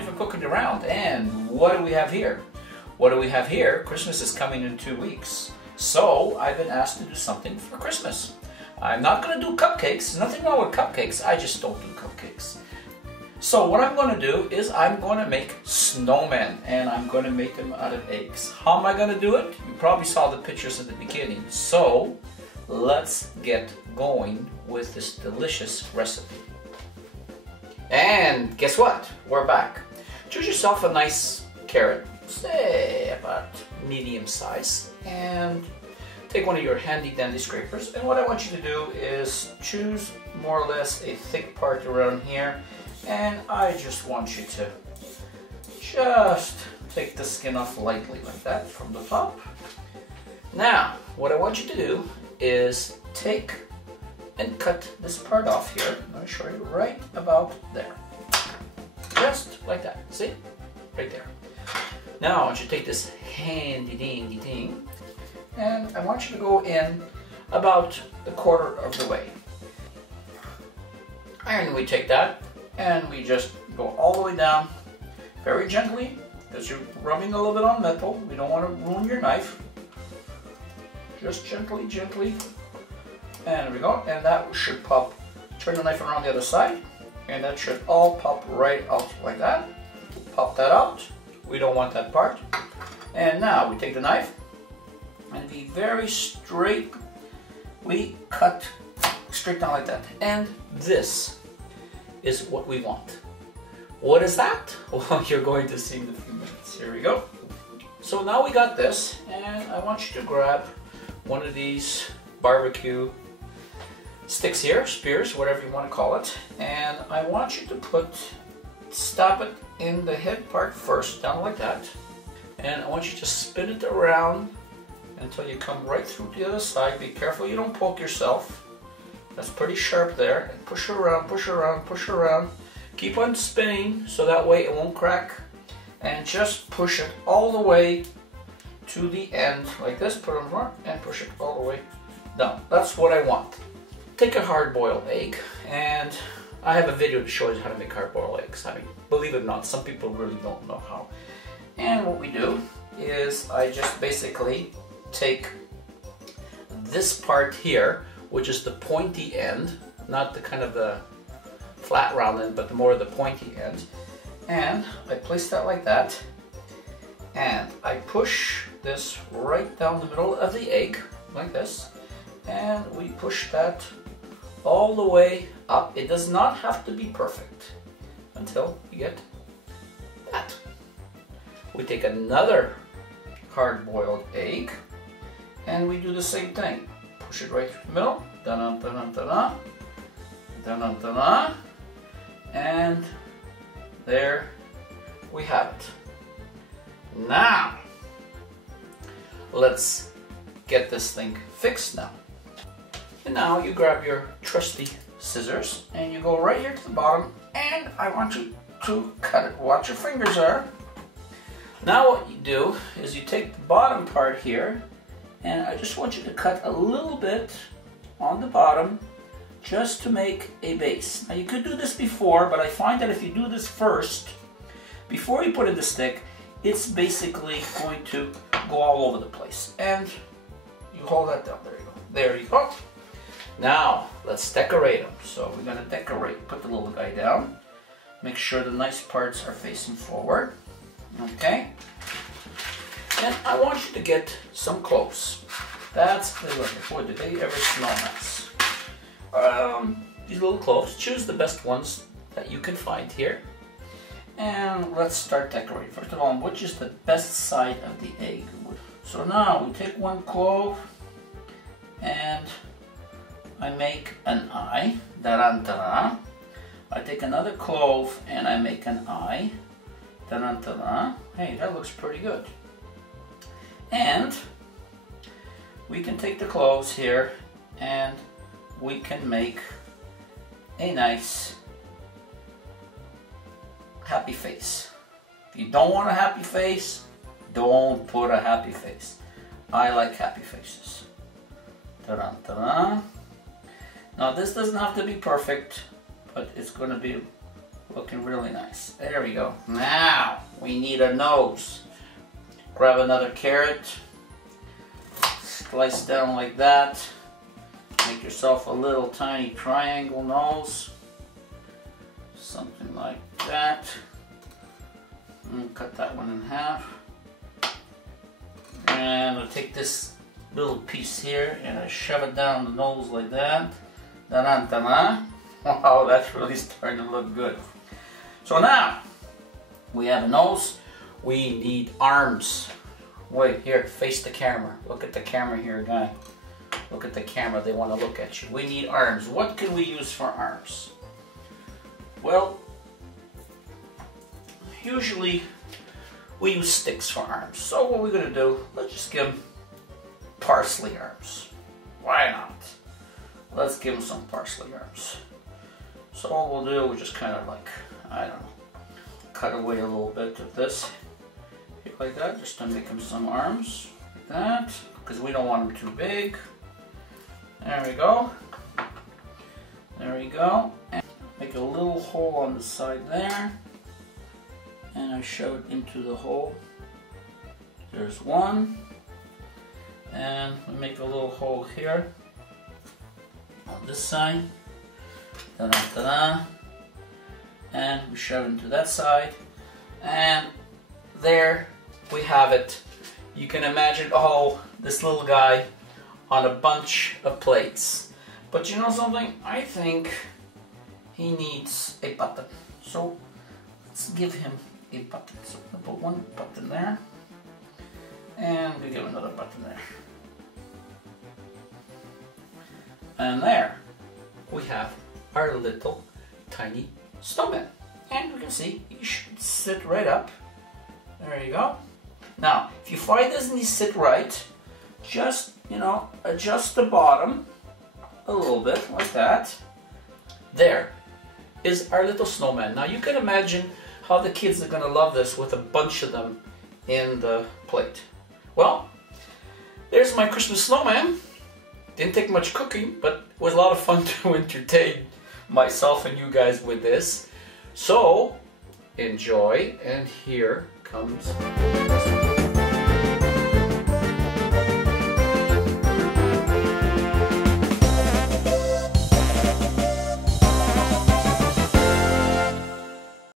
even cooking around. And what do we have here? What do we have here? Christmas is coming in 2 weeks. So I've been asked to do something for Christmas. I'm not going to do cupcakes. Nothing wrong with cupcakes. I just don't do cupcakes. So what I'm going to do is I'm going to make snowmen, and I'm going to make them out of eggs. How am I going to do it? You probably saw the pictures at the beginning. So let's get going with this delicious recipe. And guess what? We're back. Choose yourself a nice carrot, say about medium size, and take one of your handy dandy scrapers. And what I want you to do is choose more or less a thick part around here. And I just want you to just take the skin off lightly like that from the top. Now, what I want you to do is take and cut this part off here. I'm going to show you right about there. Just like that. See? Right there. Now, I want you to take this handy dandy thing, and I want you to go in about the quarter of the way. And we take that, and we just go all the way down very gently, because you're rubbing a little bit on metal. We don't want to ruin your knife. Just gently, gently. And there we go. And that should pop. Turn the knife around the other side, and that should all pop right out like that. Pop that out. We don't want that part. And now we take the knife and be very straight. We cut straight down like that. And this is what we want. What is that? Well, you're going to see in a few minutes. Here we go. So now we got this, and I want you to grab one of these barbecue sticks here, spears, whatever you want to call it, and I want you to stop it in the head part first, down like that, and I want you to spin it around until you come right through the other side. Be careful you don't poke yourself. That's pretty sharp there. And push around, push around, push around. Keep on spinning so that way it won't crack. And just push it all the way to the end like this. Put it on front and push it all the way down. That's what I want. Take a hard-boiled egg, and I have a video to show you how to make hard-boiled eggs. I mean, believe it or not, some people really don't know how. And what we do is I just basically take this part here, which is the pointy end, not the kind of the flat round end, but the more the pointy end. And I place that like that, and I push this right down the middle of the egg, like this, and we push that all the way up. It does not have to be perfect until you get that. We take another hard-boiled egg, and we do the same thing. Push it right through the middle, da-da-da-da-da-da, da-da-da-da, and there we have it. Now, let's get this thing fixed now. And now you grab your trusty scissors, and you go right here to the bottom, and I want you to cut it. Watch your fingers are. Now what you do is you take the bottom part here, and I just want you to cut a little bit on the bottom just to make a base. Now you could do this before, but I find that if you do this first, before you put in the stick, it's basically going to go all over the place. And you hold that down, there you go. There you go. Now, let's decorate them. So we're gonna decorate, put the little guy down. Make sure the nice parts are facing forward. Okay? And I want you to get some clothes. That's the look. Boy, did they ever smell nice. These little cloves, choose the best ones that you can find here. And let's start decorating. First of all, which is the best side of the egg? So now we take one clove and I make an eye. Da-da-da-da. I take another clove and I make an eye. Da-da-da-da. Hey, that looks pretty good. And we can take the cloves here and we can make a nice happy face. If you don't want a happy face, don't put a happy face. I like happy faces. Ta-da, ta-da. Now this doesn't have to be perfect, but it's going to be Looking really nice. There we go. Now we need a nose. Grab another carrot, slice down like that. Make yourself a little tiny triangle nose. Something like that. And cut that one in half. And I'll take this little piece here and I shove it down the nose like that. Ta-da. Wow, that's really starting to look good. So now we have a nose. We need arms. Wait, here, face the camera. Look at the camera here, guy. Look at the camera. They want to look at you. We need arms. What can we use for arms? Well, usually we use sticks for arms. So what we're going to do, let's just give them parsley arms. Why not? Let's give them some parsley arms. So all we'll do, we'll just kind of like, I don't know, cut away a little bit of this. Like that, just to make them some arms. Like that, because we don't want them too big. There we go. There we go. And make a little hole on the side there. And I shove it into the hole. There's one. And we make a little hole here on this side. Ta-da. And we shove it into that side. And there we have it. You can imagine, oh, this little guy on a bunch of plates. But you know something? I think he needs a button. So let's give him a button. So we'll put one button there. And we give another button there. And there we have our little tiny snowman. And you can see he should sit right up. There you go. Now, if you find doesn't sit right, just, you know, adjust the bottom a little bit like that. There is our little snowman. Now you can imagine how the kids are going to love this with a bunch of them in the plate. Well, there's my Christmas snowman. Didn't take much cooking, but it was a lot of fun to entertain myself and you guys with this. So, enjoy, and here comes